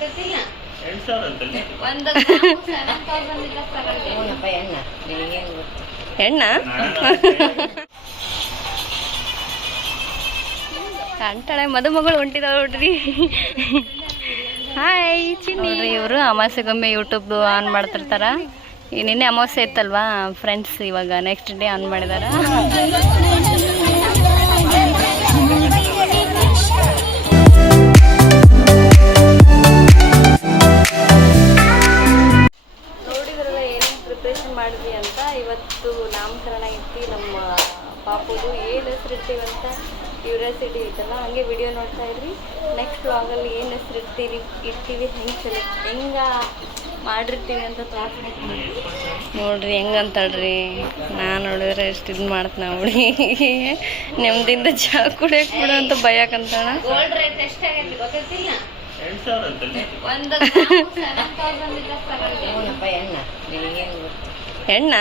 ಗೊತ್ತಿಲ್ಲ. ಒಂದು ಎಣ್ಣ. ಕಾಣ್ತಾಳೆ ಮದುಮಗಳು ಹೊಂಟಿದಾವ ನೋಡ್ರಿ. ಹಾಯ್ ಚಿನ್ನಿ. ಇವರು ಅಮಾಸೆಗೊಮ್ಮೆ ಯೂಟ್ಯೂಬ್ ಆನ್ ಮಾಡ್ತಿರ್ತಾರ. ಈ ನಿನ್ನೆ ಅಮಾವಾಸ್ಯೆ ಇತ್ತಲ್ವಾ ಫ್ರೆಂಡ್ಸ್ ಇವಾಗ ನೆಕ್ಸ್ಟ್ ಡೇ ಆನ್ ಮಾಡಿದಾರ. ಪ್ರಿಪ್ರೇಷನ್ ಮಾಡಿದ್ವಿ ಅಂತ ಇವತ್ತು ನಾಮಕರಣ ಇತ್ತು ನಮ್ಮ ಪಾಪುದು ಏನು ಹೆಸರಿಡ್ತೀವಂತ ಕ್ಯೂರಿಯಾಸಿಟಿ ಐತಲ್ಲ ಹಂಗೆ ವಿಡಿಯೋ ನೋಡ್ತಾ ಇದ್ರಿ. ನೆಕ್ಸ್ಟ್ ವ್ಲಾಗಲ್ಲಿ ಏನು ಹೆಸರು ಇರ್ತೀವಿ ಇರ್ತೀವಿ ಹೆಂಗೆ ಚಲ ಹೆಂಗೆ ಮಾಡಿರ್ತೀವಿ ಅಂತ ತೋರಿಸ್ಬೇಕು ನೋಡ್ರಿ ಹೆಂಗಂತಾಳ್ರಿ ನಾನು ನೋಡಿದ್ರೆ ಎಷ್ಟು ಇದು ಮಾಡ್ತೀನಿ ಅವಳಿ ನೆಮ್ಮದಿಂದ ಚಹಾ ಕುಡಿಯಕ್ಕೆ ಬಿಡು ಅಂತ ಅಂತಲ್ಲಿ. ಒಂದು ಹೆಣ್ಣ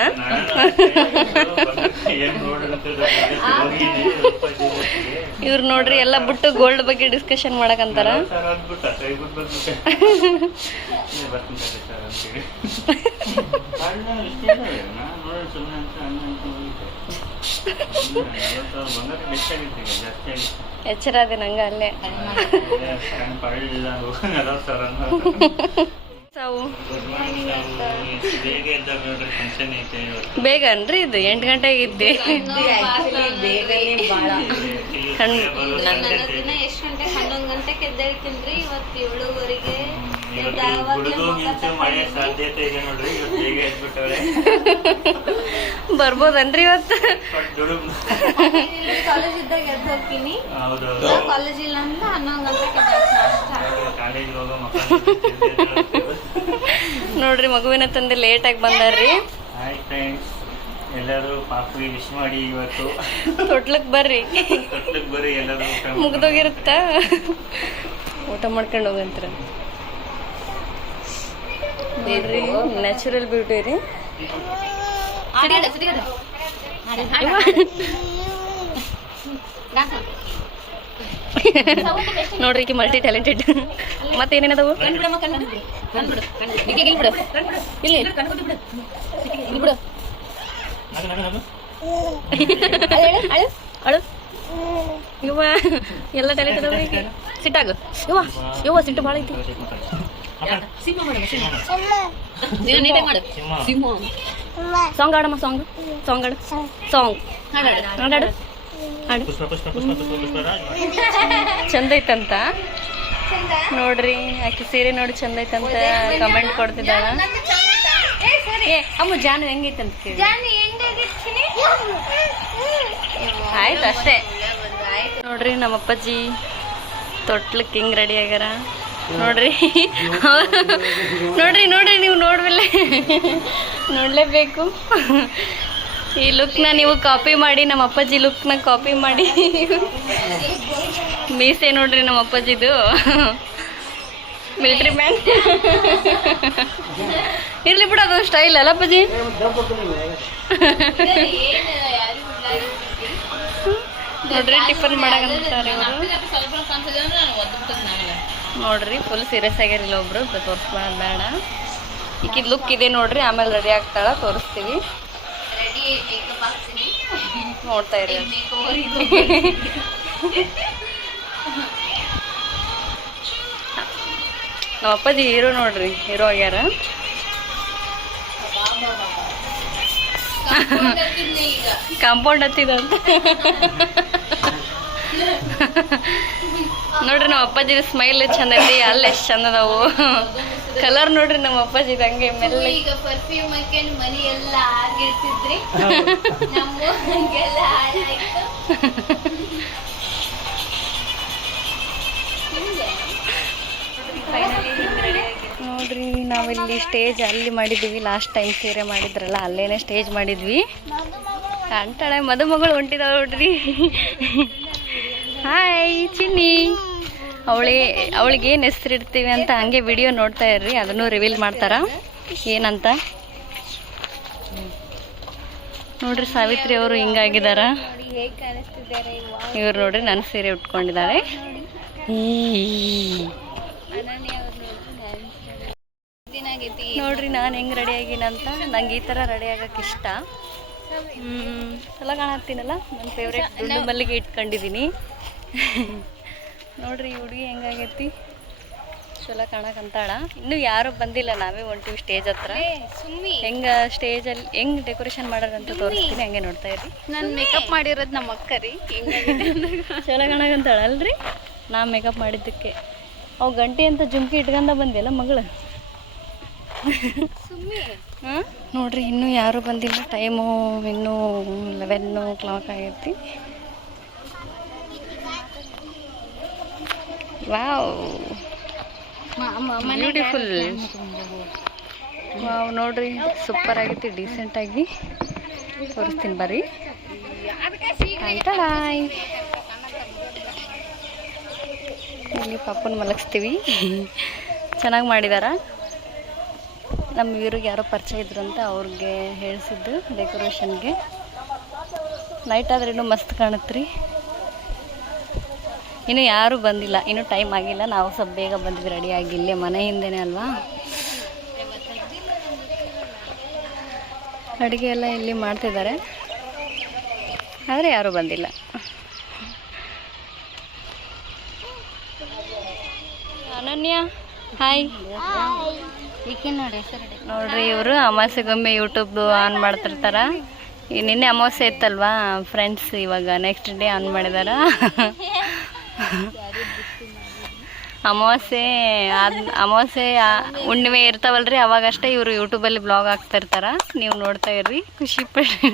ಇವ್ರು ನೋಡ್ರಿ ಎಲ್ಲ ಬಿಟ್ಟು ಗೋಲ್ಡ್ ಬಗ್ಗೆ ಡಿಸ್ಕಷನ್ ಮಾಡಕಂತಾರ. ಅದೇ ನಂಗ ಅಲ್ಲೇ. ಬೇಗ ಅನ್ರಿ ಇದು ಎಂಟು ಗಂಟೆಗೆ ಇದ್ದೆ. ಹನ್ನೊಂದು ಗಂಟೆಗೆ ಎದ್ದೇಳ್ತೀನಿ ಇವತ್ತು ಏಳುವರೆಗೆ ಬರ್ಬೋದನ್ರಿ ಇವತ್ತು? ಕಾಲೇಜ್ ಇದ್ದಾಗ ಎದ್ದು ಹೋಗ್ತೀನಿ ಕಾಲೇಜ್ ಇಲ್ಲ ಅಂದ್ರೆ ಹನ್ನೊಂದು ಗಂಟೆಗೆ ಎದ್ದೇಳ್ತೀನಿ ಕಾಲೇಜ್ ಹೋಗೋ ಮಕ್ಕಳು ನೋಡ್ರಿ ಮಗುವಿನ ತಂದೆ ಲೇಟಾಗಿ ಬಂದಾರ್ರಿ. ಹಾಯ್ ಫ್ರೆಂಡ್ಸ್ ಎಲ್ಲರೂ ಪಾಪಿಗೆ ವಿಶ್ ಮಾಡಿ ಇವತ್ತು. ತೊಟ್ಲಕ್ ಬರ್ರಿ. ತೊಟ್ಲಕ್ಕೆ ಬರ್ರಿ ಎಲ್ಲರೂ. ಮುಗ್ದೋಗಿರುತ್ತ? ಊಟ ಮಾಡ್ಕೊಂಡು ಹೋಗಂತ್ರ. ನೋಡ್ರಿ ನ್ಯಾಚುರಲ್ ಬ್ಯೂಟಿ ರೀ. ನೋಡ್ರಿ ಈಕಿ ಮಲ್ಟಿ ಟ್ಯಾಲೆಂಟೆಡ್ ನಗು, ನಗು. ಅಳು ಇವ ಎಲ್ಲ ಟ್ಯಾಲೆಂಟ್ ಅದಾವ ಸಿಟ್ಟಾಗ. ಇವ ಇವ ಸಿಟ್ಟು ಭಾಳ ಐತಿ. ಸಾಂಗ್ ಆಡಮ್ಮ ಸಾಂಗ್. ಸಾಂಗ್ ಆಡು ಸಾಂಗ್. ಹಾಡಾಡು ಹಾಡು ಪುಷ್ಪ ಪುಷ್ಪ ಪುಷ್ಪ ಪುಷ್ಪ ಪುಷ್ಪ ರಾಜ್. ಚಂದ ಐತಂತ. ನೋಡ್ರಿ ಆಕೆ ಸೀರೆ ನೋಡಿ ಚಂದ ಐತಂತ ಕಮೆಂಟ್ ಕೊಡ್ತಿದ್ದಾಳ. ಏ ಅಮ್ಮ ಜಾನು ಹೆಂಗೈತಂತ ಕೇಳಿ. ಆಯ್ತು ಅಷ್ಟೇ. ನೋಡ್ರಿ ನಮ್ಮ ಅಪ್ಪಾಜಿ ತೊಟ್ಲಕ್ಕೆ ಹಿಂಗೆ ರೆಡಿ ಆಗ್ಯಾರ? ನೋಡ್ರಿ. ನೋಡ್ರಿ ನೋಡ್ರಿ, ನೀವು ನೋಡ್ಬಿಲ್ಲೆ ನೋಡ್ಲೇಬೇಕು. ಈ ಲುಕ್ನ ನೀವು ಕಾಪಿ ಮಾಡಿ, ನಮ್ಮ ಅಪ್ಪಾಜಿ ಲುಕ್ನ ಕಾಪಿ ಮಾಡಿ. ಮೀಸೆ ನೋಡ್ರಿ ನಮ್ಮ ಅಪ್ಪಾಜಿದು. ಮಿಲ್ಟ್ರಿ ಮ್ಯಾನ್ ಇರ್ಲಿ ಬಿಡು ಅದೊಂದು ಸ್ಟೈಲ್ ಅಲ್ಲ ಅಪ್ಪಾಜಿ? ನೋಡ್ರಿ, ಟಿಫನ್ ಮಾಡಕಂತಾರೆ ಇವರು ನೋಡ್ರಿ ಫುಲ್ ಸೀರಿಯಸ್ ಆಗ್ಯಾರಿಲ್ಲ ಒಬ್ರು ತೋರಿಸ್ಬಾರ್ದು ಬೇಡ. ಈಕಿ ಲುಕ್ ಇದೆ ನೋಡ್ರಿ, ಆಮೇಲೆ ರೆಡಿ ಆಗ್ತಾಳ, ತೋರಿಸ್ತೀವಿ. ನೋಡ್ತಾ ಇರಿ. ನಮ್ಮ ಅಪ್ಪಾಜಿ ಹೀರೋ ನೋಡ್ರಿ ಹೀರೋ ಆಗ್ಯಾರ. ಕಾಂಪೌಂಡ್ ಹತ್ತಿದಂತ ನೋಡ್ರಿ ನಮ್ಮ ಅಪ್ಪಾಜಿ ಸ್ಮೈಲ್ ಚಂದ ಐತಿ ಅಲ್ಲಿ ಎಷ್ಟು ಚಂದ ಅದಾವು ಕಲರ್ ನೋಡ್ರಿ ನಮ್ಮ ಅಪ್ಪಾಜಿ ಹಂಗೆ ಮೆಲ್ಲ ಈಗ ಪರ್ಫ್ಯೂಮ್ ಹಾಕೊಂಡು ಮನಿ ಎಲ್ಲ ಆಗಿರ್ತಿದ್ರಿ ನೋಡ್ರಿ ನಾವಿಲ್ಲಿ ಸ್ಟೇಜ್ ಅಲ್ಲಿ ಮಾಡಿದ್ವಿ. ಲಾಸ್ಟ್ ಟೈಮ್ ಸೀರೆ ಮಾಡಿದ್ರಲ್ಲ ಅಲ್ಲೇನೆ ಸ್ಟೇಜ್ ಮಾಡಿದ್ವಿ. ಅಂತಳೆ ಮದುಮಗಳು ಹೊಂಟಿದಾವ ನೋಡ್ರಿ. ಹಾಯ್ ಚಿನ್ನಿ. ಅವಳಿ ಅವಳಿಗೆ ಏನು ಹೆಸರಿಡ್ತೀವಿ ಅಂತ ಹಂಗೆ ವಿಡಿಯೋ ನೋಡ್ತಾ ಇರ್ರಿ ಅದನ್ನು ರಿವೀಲ್ ಮಾಡ್ತಾರ? ಏನಂತ? ನೋಡ್ರಿ ಸಾವಿತ್ರಿ ಅವರು ಹಿಂಗಾಗಿದಾರ. ಇವ್ರು ನೋಡ್ರಿ ನನ್ನ ಸೀರೆ ಉಟ್ಕೊಂಡಿದ್ದಾರೆ ನೋಡ್ರಿ ನಾನು ಹೆಂಗೆ ರೆಡಿ ಆಗಿನಂತ ನಂಗೆ ಈ ಥರ ರೆಡಿ ಆಗಕ್ಕೆ ಇಷ್ಟ. ಹ್ಮ್, ಚಲೋ ಕಾಣತ್ತೀನಲ್ಲ? ನನ್ನ ಫೇವ್ರೇಟ್ ಮಲ್ಲಿಗೆ ಇಟ್ಕೊಂಡಿದ್ದೀನಿ ನೋಡ್ರಿ ಈ ಹುಡುಗಿ ಹೆಂಗಾಗೈತಿ? ಚಲೋ ಕಾಣಕಂತಾಳ. ಇನ್ನು ಯಾರು ಬಂದಿಲ್ಲ ನಾವೇ ಹೊಂಟಿವಿ ಸ್ಟೇಜ್ ಹತ್ರ. ಹೆಂಗ ಸ್ಟೇಜಲ್ಲಿ ಹೆಂಗ್ ಡೆಕೋರೇಷನ್ ಮಾಡೋದಂತ ತೋರಿಸ್ತೀನಿ ಹಂಗೆ ನೋಡ್ತಾ ಇರಿ. ನಾನು ಮೇಕಪ್ ಮಾಡಿರೋದು ನಮ್ಮ ಅಕ್ಕ ರೀ ಚಲೋ ಕಾಣಕಂತಾಳ ಅಲ್ರಿ? ನಾ ಮೇಕಪ್ ಮಾಡಿದ್ದಕ್ಕೆ. ಅವು ಗಂಟೆ ಅಂತ ಜುಮ್ಕಿ ಇಟ್ಕೊಂಡ ಬಂದಿಲ್ಲ ಮಗಳು? ಹಾಂ? ನೋಡ್ರಿ ಇನ್ನೂ ಯಾರು ಬಂದಿಲ್ಲ ಟೈಮು ಇನ್ನೂ ಓ ಕ್ಲಾಕ್ ಆಗೈತಿ. ವಾವ್. ಬ್ಯೂಟಿಫುಲ್ ವಾವ್ ನೋಡ್ರಿ ಸೂಪರ್ ಆಗೈತಿ ಡೀಸೆಂಟ್ ಆಗಿ ತೋರಿಸ್ತೀನಿ ಬರ್ರಿ. ಹಾಯ್ ಇಲ್ಲಿ ಪಾಪನ ಮಲಗಿಸ್ತೀವಿ. ಚೆನ್ನಾಗಿ ಮಾಡಿದಾರ. ನಮ್ಮ ಇವ್ರಿಗೆ ಯಾರೋ ಪರಿಚಯ ಇದ್ರಂತ ಅವ್ರಿಗೆ ಹೇಳಿಸಿದ್ದು ಡೆಕೋರೇಷನ್ಗೆ ನೈಟ್ ಆದ್ರೆ ಇನ್ನೂ ಮಸ್ತ್ ಕಾಣತ್ರಿ. ಇನ್ನು ಯಾರೂ ಬಂದಿಲ್ಲ, ಇನ್ನು ಟೈಮ್ ಆಗಿಲ್ಲ. ನಾವು ಸ್ವಲ್ಪ ಬೇಗ ಬಂದಿದ್ದು ರೆಡಿ ಆಗಿ ಇಲ್ಲೇ ಮನೆ ಹಿಂದೆನೇ ಅಲ್ವಾ? ಅಡುಗೆ ಎಲ್ಲ ಇಲ್ಲಿ ಮಾಡ್ತಿದ್ದಾರೆ. ಆದರೆ ಯಾರೂ ಬಂದಿಲ್ಲ. ಅನನ್ಯ ಹಾಯ್ ನೋಡ್ರಿ ಇವರು ಅಮಾವಾಸ್ಯೆಗೊಮ್ಮೆ ಯೂಟ್ಯೂಬ್ ಆನ್ ಮಾಡ್ತಿರ್ತಾರ. ನಿನ್ನೆ ಅಮಾವಾಸ್ಯೆ ಇತ್ತಲ್ವಾ ಫ್ರೆಂಡ್ಸ್ ಇವಾಗ ನೆಕ್ಸ್ಟ್ ಡೇ ಆನ್ ಮಾಡಿದಾರ. ಅಮಾವಾಸ್ಯೆ ಆದ ಅಮಾವಾಸ್ಯೆ ಹುಣ್ಣಿಮೆ ಇರ್ತಾವಲ್ರಿ, ಅವಾಗಷ್ಟೇ ಇವರು ಯೂಟ್ಯೂಬಲ್ಲಿ ಬ್ಲಾಗ್ ಆಗ್ತಾ ಇರ್ತಾರ. ನೀವು ನೋಡ್ತಾ ಇರ್ರಿ, ಖುಷಿ ಪಡ್ರಿ.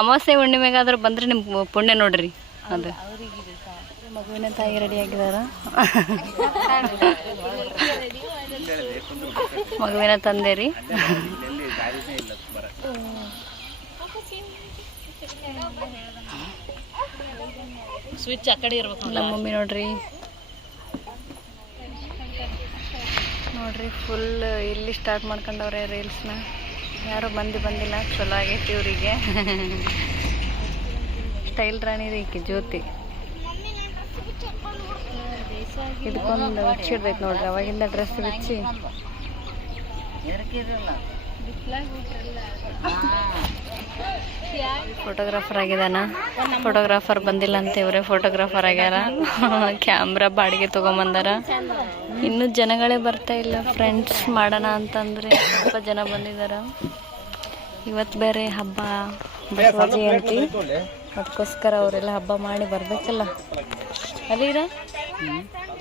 ಅಮಾವಾಸ್ಯೆ, ಹುಣ್ಣಿಮೆಗಾದ್ರೂ ಬಂದ್ರೆ ನಿಮ್ಮ ಪುಣ್ಯ ನೋಡ್ರಿ. ಅದು. ಮಗುವಿನ ತಾಯಿ ರೆಡಿ ಆಗಿದಾರ ಮಗುವಿನ ತಂದೆ ರೀ. ಸ್ವಿಚ್ ಆ ಕಡೆ ಇರ್ಬೇಕು ನಮ್ಮ ಮಮ್ಮಿ ನೋಡ್ರಿ. ನೋಡ್ರಿ ಫುಲ್ ಇಲ್ಲಿ ಸ್ಟಾರ್ಟ್ ಮಾಡ್ಕೊಂಡವ್ರೆ ರೀಲ್ಸ್ನ ಯಾರು ಬಂದು ಬಂದಿಲ್ಲ ಚಲೋ ಆಗೈತಿ ಇವರಿಗೆ. ಸ್ಟೈಲ್ ರಾಣಿ ರೀಕಿ ಜ್ಯೋತಿ. ಇದಕ್ಕೊಂದು ಬಿಚ್ಚಿಡ್ಬೇಕು ನೋಡ್ರಿ ಅವಾಗಿಂದ ಡ್ರೆಸ್ ಬಿಚ್ಚಿ. ಫೋಟೋಗ್ರಾಫರ್ ಆಗಿದಾನ ಫೋಟೋಗ್ರಾಫರ್ ಬಂದಿಲ್ಲ ಅಂತ ಇವರೇ ಫೋಟೋಗ್ರಾಫರ್ ಆಗ್ಯಾರ. ಕ್ಯಾಮ್ರಾ ಬಾಡಿಗೆ ತಗೊಂಬಂದಾರ. ಇನ್ನು ಜನಗಳೇ ಬರ್ತಾ ಇಲ್ಲ ಫ್ರೆಂಡ್ಸ್ ಮಾಡೋಣ ಅಂತಂದ್ರೆ ಸ್ವಲ್ಪ ಜನ ಬಂದಿದಾರ. ಇವತ್ತು ಬೇರೆ ಹಬ್ಬ, ಬಸವ ಜಯಂತಿ. ಅದಕ್ಕೋಸ್ಕರ ಅವರೆಲ್ಲ ಹಬ್ಬ ಮಾಡಿ ಬರ್ಬೇಕಲ್ಲ. ಅಲ್ಲಿರ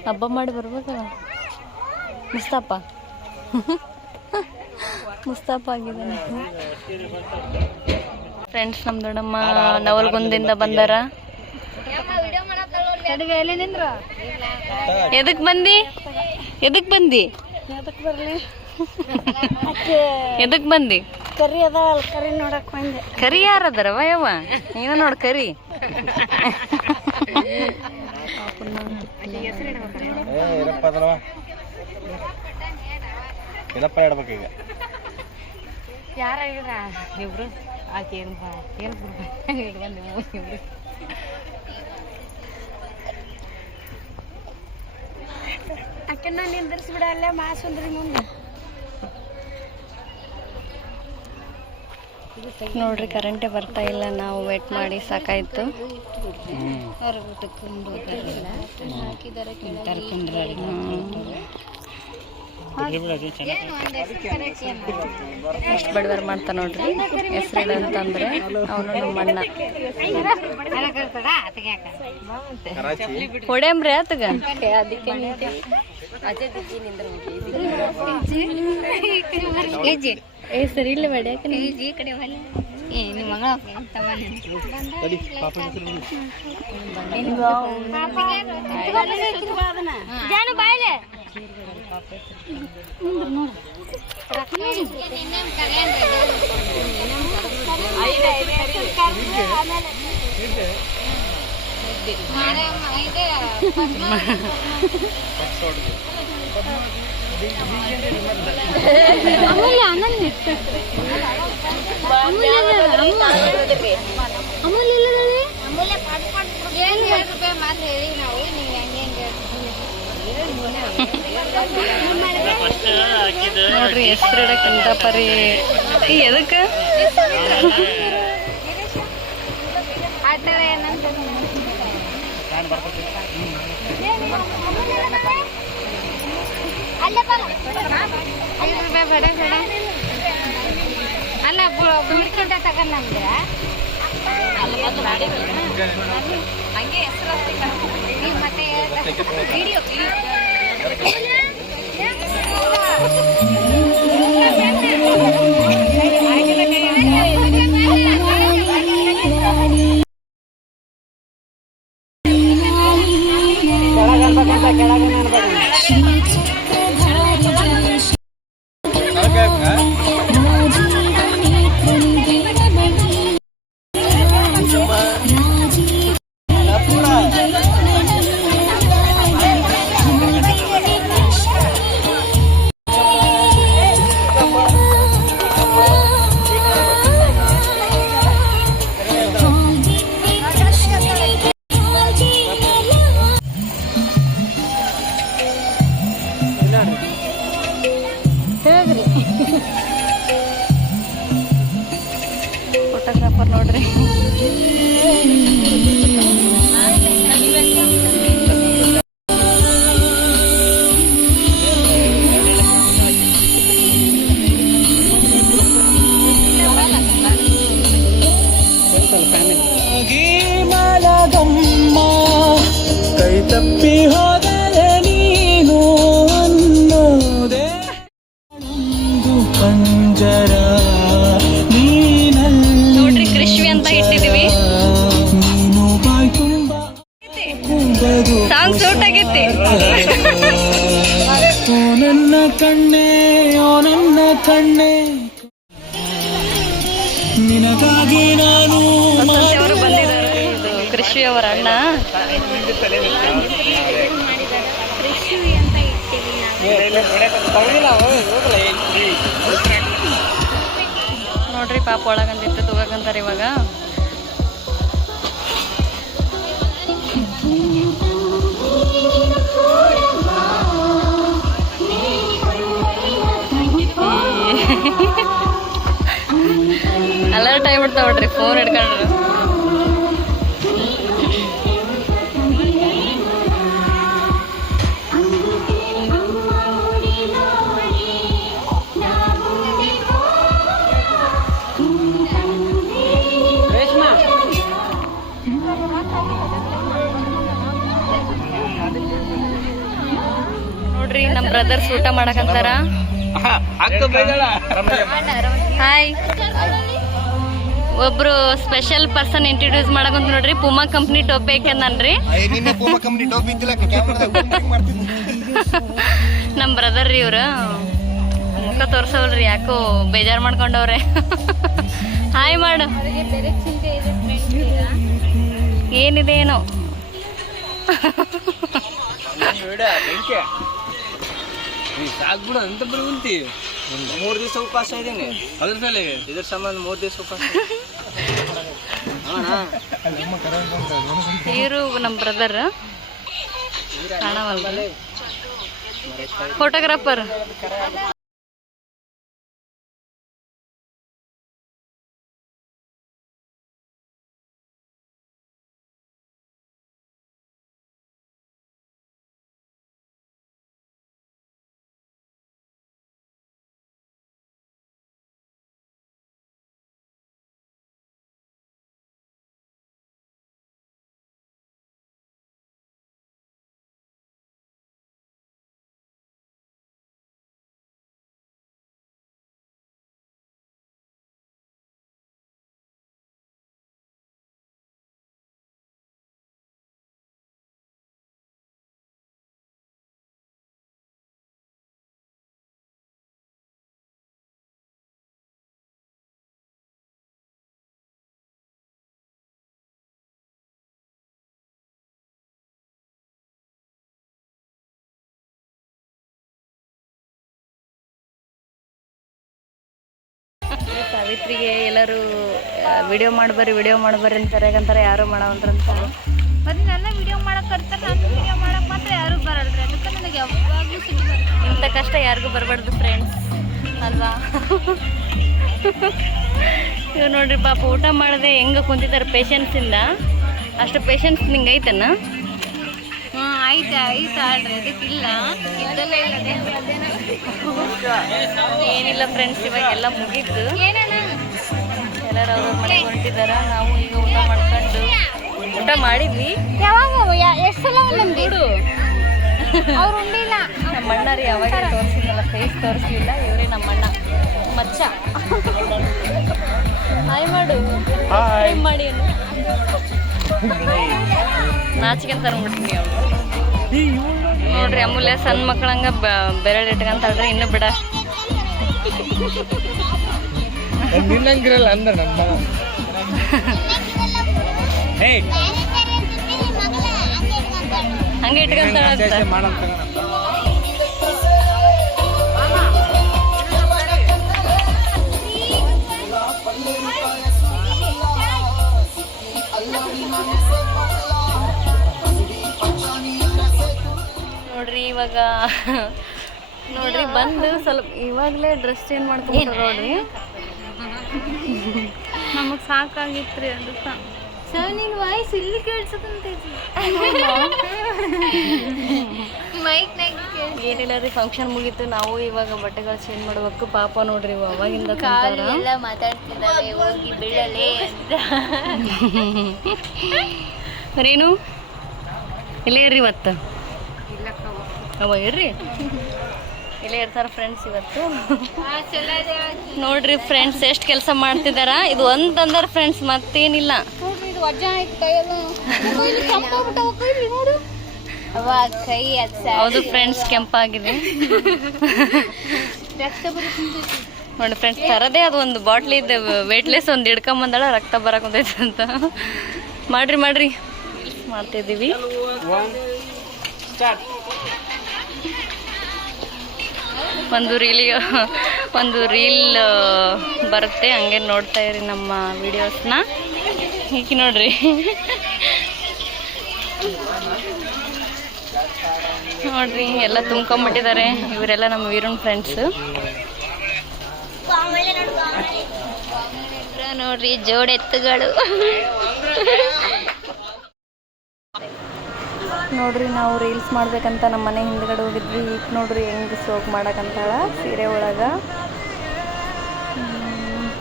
ಹಬ್ಬ ಮಾಡಿ ಬರ್ಬೇಕಲ್ಲ. ಮುಸ್ತಾಪ? ಮುಸ್ತಾಪ ಆಗಿದ್ದಾನೆ. ಫ್ರೆಂಡ್ಸ್ ನಮ್ಮ ದೊಡ್ಡಮ್ಮ ನವಲ್ಗುಂದಿಂದ ಬಂದಾರ? ಎದಕ್ ಬಂದಿ? ಎದಕ್ ಬಂದಿ? ಎದಕ್ ಬಂದಿ? ಕರಿ ಅದಾವಲ್ಲ ಕರಿ ನೋಡಕ್ ಬಂದೆ ಕರಿ. ಯಾರದಾರವ ಯವ್ವ ನೀನ ನೋಡ್ ಕರಿ ಹೇಳ್ಬೇಕೀಗ. ಯಾರ ಇವ್ರ ಇಬ್ರು? ಆಕೆ ಏನು ಏನು ಇಟ್ಕೊಂಡು ಇಬ್ರು ಅಕ್ಕನ ನಿಂದಿರ್ಸ್ಬಿಡ ಅಲ್ಲೇ ಮಾಸುಂದ್ರಿ ಮುಂದೆ. ನೋಡ್ರಿ ಕರೆಂಟೇ ಬರ್ತಾ ಇಲ್ಲ. ನಾವು ವೇಟ್ ಮಾಡಿ ಸಾಕಾಯ್ತು. ಎಷ್ಟು ಬಡವರ್ ಮಾಡ್ತಾ ನೋಡ್ರಿ ಹೆಸರು ಅಂತಂದ್ರೆ ಅವನು ನಮ್ಮ ಅಣ್ಣ ಹೊಡೆಂಬ್ರಿ ಆತಗ ಏ ಸರಿ ಇಲ್ಲ ಬೇಡ ಏ ನಿಮ್ಮ ಪಾಪ ಹೆಸರು ಜಾನು ಬಾಯ್ಲೆ ಅಮೂಲ್ಯ ಅನನ್ಯ ಅಮೂಲ್ಯ ಇಲ್ಲದಳೆ ಏನ್ ಹೇಳ್ಬೇಕು ಮಾತು ಹೇಳಿ ನಾವು ನಿಂಗೆ ಹಂಗೆ ಹಂಗೆ ಫಸ್ಟ್ ಹಾಕಿದ್ದು ನೋಡ್ರಿ ಹೆಸ್ರು ಇಡಕ್ಕಿಂತ ಪರಿ. ಈ ಎದಕ್ಕೆ? ಅಲ್ಲ ಬಿಡ್ಕೊಂಡ ತಗೊಂಡ್ರೆ ಹಂಗೆ ಹೆಸರು ಮತ್ತೆ ವಿಡಿಯೋ ಫೋಟೋಗ್ರಾಫರ್ ಇವಾಗ ಇವಾಗ. ಅಲರ್ಟ್ ಆಗ್ಬಿಡ್ತಾವ ನೋಡ್ರಿ ಫೋನ್ ಹಿಡ್ಕೊಂಡ್ರು ನೋಡ್ರಿ, ನಮ್ ಬ್ರದರ್ಸ್ ಊಟ ಮಾಡಕಂತಾರ ಹಾಯ್ ಒಬ್ರು ಸ್ಪೆಷಲ್ ಪರ್ಸನ್ ಇಂಟ್ರೊಡ್ಯೂಸ್ ಮಾಡಕಂತ ನೋಡ್ರಿ ಪುಮಾ ಕಂಪ್ನಿ ಟೋಪಿ ಹಾಕ್ಯಂದನ್ರಿ ನಮ್ ಬ್ರದರ್ ರೀ ಇವ್ರು. ಮುಖ ತೋರ್ಸವಲ್ರಿ ಯಾಕೋ ಬೇಜಾರ್ ಮಾಡ್ಕೊಂಡವ್ರೆ. ಹಾಯ್ ಮಾಡು. ಏನಿದೆ ಏನೋ? ಸಾಕ್ಬಿಡು ಅಂತ ಬರುವಂತಿ ಮೂರು ದಿವಸ ಉಪವಾಸ ಇದ್ದೀನಿ. ಅದ್ರ ಸಲ ಇದ್ರ ಸಂಬಂಧ ಮೂರು ದಿವಸ ಉಪವಾಸ ಇವರು ನಮ್ಮ ಬ್ರದರ್ ಫೋಟೋಗ್ರಾಫರ್ ಸಾವಿತ್ರಿಗೆ ಎಲ್ಲರೂ ವಿಡಿಯೋ ಮಾಡ್ಬರ್ರಿ ವಿಡಿಯೋ ಮಾಡ್ಬರ್ರಿ ಅಂತಾರೆ. ಯಾಕಂತಾರೆ ಯಾರು ಮಾಡವಲ್ರಂತ ಬರೀ ನನ್ನ ವಿಡಿಯೋ ಮಾಡೋಕೆ ಕರ್ತಾರೆ ನನ್ನ ವಿಡಿಯೋ ಮಾಡಕ್ ಮಾತ್ರ ಯಾರು ಬರಲ್ರಿ. ಅದಕ್ಕೆ ನನಗೆ ಯಾವಾಗಲೂ ಸಿಟ್ಟು ಇಂಥ ಕಷ್ಟ ಯಾರಿಗೂ ಬರಬಾರ್ದು ಫ್ರೆಂಡ್ಸ್ ಅಲ್ವಾ? ಇವ್ ನೋಡ್ರಿ ಪಾಪ ಊಟ ಮಾಡದೆ ಹೆಂಗೆ ಕುಂತಿದ್ದಾರೆ ಪೇಷನ್ಸಿಂದ ಅಷ್ಟು ಪೇಷನ್ಸ್ ನಿಂಗೆ ಐತನ? ಹಾಂ ಆಯ್ತು ಆಯ್ತು ಆಡ್ರಿ ಅದಕ್ಕಿಲ್ಲ ಇಲ್ಲ. ಏನಿಲ್ಲ ಫ್ರೆಂಡ್ಸ್ ಇವಾಗ ಎಲ್ಲ ಮುಗೀತು ಎಲ್ಲರೂ ಅವ್ರವ್ರ ಮನೆಗೆ ನಾವು ಈಗ ಊಟ ಮಾಡ್ಕೊಂಡು ಊಟ ಮಾಡಿದ್ವಿ. ಯಾವಾಗ? ಎಷ್ಟು ಸಲ ನಮ್ಗೆ ಅವ್ರು ಉಂಡಿಲ್ಲ. ನಮ್ಮ ಅಣ್ಣ ರೀ ಯಾವಾಗ ತೋರಿಸಿದ್ನಲ್ಲ ಫೇಸ್ ತೋರಿಸಲಿಲ್ಲ. ಇವರೇ ನಮ್ಮ ಅಣ್ಣ. ಮಚ್ಚ. ಹಾಯ್ ಮಾಡು. ಹಾಯ್ ಮಾಡಿ ಅನ್ನು. ನಾಚಿಕೆ ತಂದ್ಬಿಡ್ತೀನಿ ಅವ್ಳು ನೋಡ್ರಿ ಅಮೂಲ್ಯ ಸಣ್ಣ ಮಕ್ಕಳಂಗ ಬೆರಳು ಇಟ್ಕೊಂತಾಳ್ರಿ ಇನ್ನು ಬಿಡ. ನಿನ್ನಂಗಿರಲ್ಲ ಅಂದ ನಮ್ಮ ಹಂಗೆ ಇಟ್ಕೊಂತಾಳಂತ ನೋಡ್ರಿ ಇವಾಗ. ನೋಡ್ರಿ ಬಂದು ಸ್ವಲ್ಪ ಇವಾಗಲೇ ಡ್ರೆಸ್ ಚೇಂಜ್ ಮಾಡ್ಕೊಂಡು ನೋಡ್ರಿ. ನಮಗೆ ಸಾಕಾಗಿತ್ತು ರೀ ಅದಕ್ಕೆ. ಸರ್ ನಿನ್ನ ವಾಯ್ಸ್ ಇಲ್ಲಿ ಕೇಳಿಸೋದಂತೈತಿ ಮೈಕ್ ಏನಿಲ್ಲ ರೀ ಫಂಕ್ಷನ್ ಮುಗೀತು. ನಾವು ಇವಾಗ ಬಟ್ಟೆಗಳು ಚೇಂಜ್ ಮಾಡ್ಬೇಕು. ಪಾಪ ನೋಡ್ರಿ ಇವ ಅವಾಗಿಂದ ಮಾತಾಡ್ತಿದ್ದಾರೆ ಎಲ್ಲ ಮಾತಾಡ್ತಿದ್ದಾವೆ ಹೋಗಿ ಬೀಳಲೆ ಅಂತ. ರೀನು ಇಲ್ಲೇ ಇರ್ರಿ ಇವತ್ತು? ಅವ ಇರ್ರಿ ಇಲ್ಲೇ ಇರ್ತಾರ ಫ್ರೆಂಡ್ಸ್ ಇವತ್ತು. ನೋಡ್ರಿ ಫ್ರೆಂಡ್ಸ್ ಎಷ್ಟು ಕೆಲಸ ಮಾಡ್ತಿದಾರ. ಇದು ಒಂದ್ ಅಂದಾರ ಫ್ರೆಂಡ್ಸ್ ಮತ್ತೇನಿಲ್ಲ ಹೌದು ಫ್ರೆಂಡ್ಸ್ ಕೆಂಪಾಗಿದೆ. ನೋಡಿ ಫ್ರೆಂಡ್ಸ್ ತರದೇ ಅದು ಒಂದು ಬಾಟ್ಲಿ ಇದ್ದ ವೇಟ್ಲೆಸ್ ಒಂದು ಹಿಡ್ಕೊಂಬಂದಾಳ ರಕ್ತ ಬರಕ್ ಅಂತ. ಮಾಡ್ರಿ ಮಾಡ್ರಿ. ಮಾಡ್ತಿದ್ದೀವಿ. ಒಂದು ರೀಲಿ ಒಂದು ರೀಲ್ ಬರುತ್ತೆ. ಹಂಗೆ ನೋಡ್ತಾ ಇರಿ ನಮ್ಮ ವಿಡಿಯೋಸ್ನ ಹೀಗೆ ನೋಡ್ರಿ. ನೋಡ್ರಿ ಎಲ್ಲ ತುಂಬ್ಕೊಂಬಿಟ್ಟಿದ್ದಾರೆ. ಇವರೆಲ್ಲ ನಮ್ಮ ವೀರನ್ ಫ್ರೆಂಡ್ಸ್ ನೋಡ್ರಿ ಜೋಡ್ ಎತ್ತುಗಳು ನೋಡ್ರಿ ನಾವು ರೀಲ್ಸ್ ಮಾಡ್ಬೇಕಂತ ನಮ್ಮ ಮನೆ ಹಿಂದ್ಗಡೆ ಹೋಗಿದ್ವಿ. ಈಗ ನೋಡ್ರಿ ಹೆಂಗ್ ಸೋಕ್ ಮಾಡಕಂತಾಳ ಸೀರೆ ಒಳಗ.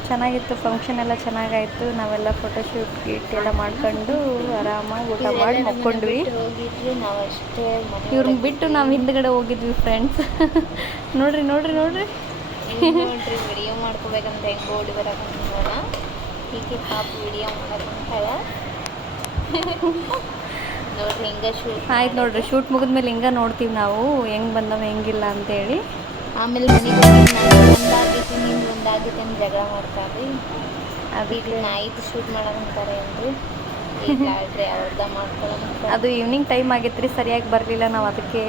ಚೆನ್ನಾಗಿತ್ತು ಫಂಕ್ಷನ್ ಎಲ್ಲ ಚೆನ್ನಾಗಾಯ್ತು. ನಾವೆಲ್ಲ ಫೋಟೋಶೂಟ್ ಗೀಟ್ ಎಲ್ಲ ಮಾಡ್ಕೊಂಡು ಆರಾಮಾಗಿ ಊಟ ಮಾಡಿ ಮಕ್ಕೊಂಡ್ವಿ. ಹೋಗಿದ್ವಿ ನಾವು ಅಷ್ಟೇ ಇವ್ರನ್ನ ಬಿಟ್ಟು ನಾವು ಹಿಂದ್ಗಡೆ ಹೋಗಿದ್ವಿ ಫ್ರೆಂಡ್ಸ್ ನೋಡ್ರಿ ನೋಡ್ರಿ ನೋಡ್ರಿ. ನೋಡ್ರಿ ವಿಡಿಯೋ ಮಾಡ್ಕೋಬೇಕಂತ ಹೆಂಗ್ ಓಡಿ ಬರಕಂತ ಹೀಗೆ ಪಾಪ ವಿಡಿಯೋ ಶೂಟ್ ಆಯ್ತು ನೋಡ್ರಿ ಶೂಟ್ ಮುಗಿದ್ಮೇಲೆ ಹಿಂಗ ನೋಡ್ತೀವಿ ನಾವು. ಹೆಂಗ್ ಬಂದವ ಹೆಂಗಿಲ್ಲ ಅಂತೇಳಿ. ಆಮೇಲೆ ಮನೆಗೆ ಒಂದಾಗೈತಿ ನಿಂದು ಒಂದಾಗೈತಿ ಅಂತ ಜಗಳ ಮಾಡ್ತಾರ್ರಿ. ಅದಕ್ಕೆ ನೈಟ್ ಶೂಟ್ ಮಾಡೋದಂತಾರೆ ಅಂದ್ರು ಈಗ ಅದು ಈವ್ನಿಂಗ್ ಟೈಮ್ ಆಗಿತ್ತು ರೀ ಸರಿಯಾಗಿ ಬರಲಿಲ್ಲ. ನಾವು ಅದಕ್ಕೆ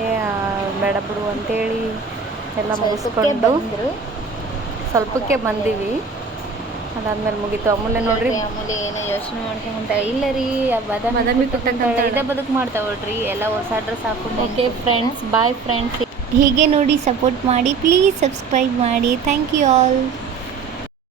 ಬೇಡ ಬಿಡು ಅಂತೇಳಿ ಎಲ್ಲ ಮುಗಿಸ್ಕೊಂಡು ಸ್ವಲ್ಪಕ್ಕೆ ಬಂದೀವಿ. ಅದಾದ್ಮೇಲೆ ಮುಗೀತು. ಅಮೂಲ್ಯ ನೋಡ್ರಿ. ಅಮೂಲ್ಯ ಏನೋ ಯೋಚನೆ ಮಾಡ್ಕೊಂತಾಳೆ ಇಲ್ಲ ರೀ ಬಾದಾಮಿ ಇದೇ ಬದುಕು ಮಾಡ್ತಾವಳ್ರಿ ಎಲ್ಲ ಹೊಸ ಡ್ರೆಸ್ ಹಾಕೊಂಡು ಓಕೆ ಫ್ರೆಂಡ್ಸ್ ಬಾಯ್ ಫ್ರೆಂಡ್ಸ್ ಹೀಗೆ ನೋಡಿ ಸಪೋರ್ಟ್ ಮಾಡಿ ಪ್ಲೀಸ್ ಸಬ್ಸ್ಕ್ರೈಬ್ ಮಾಡಿ. Thank you all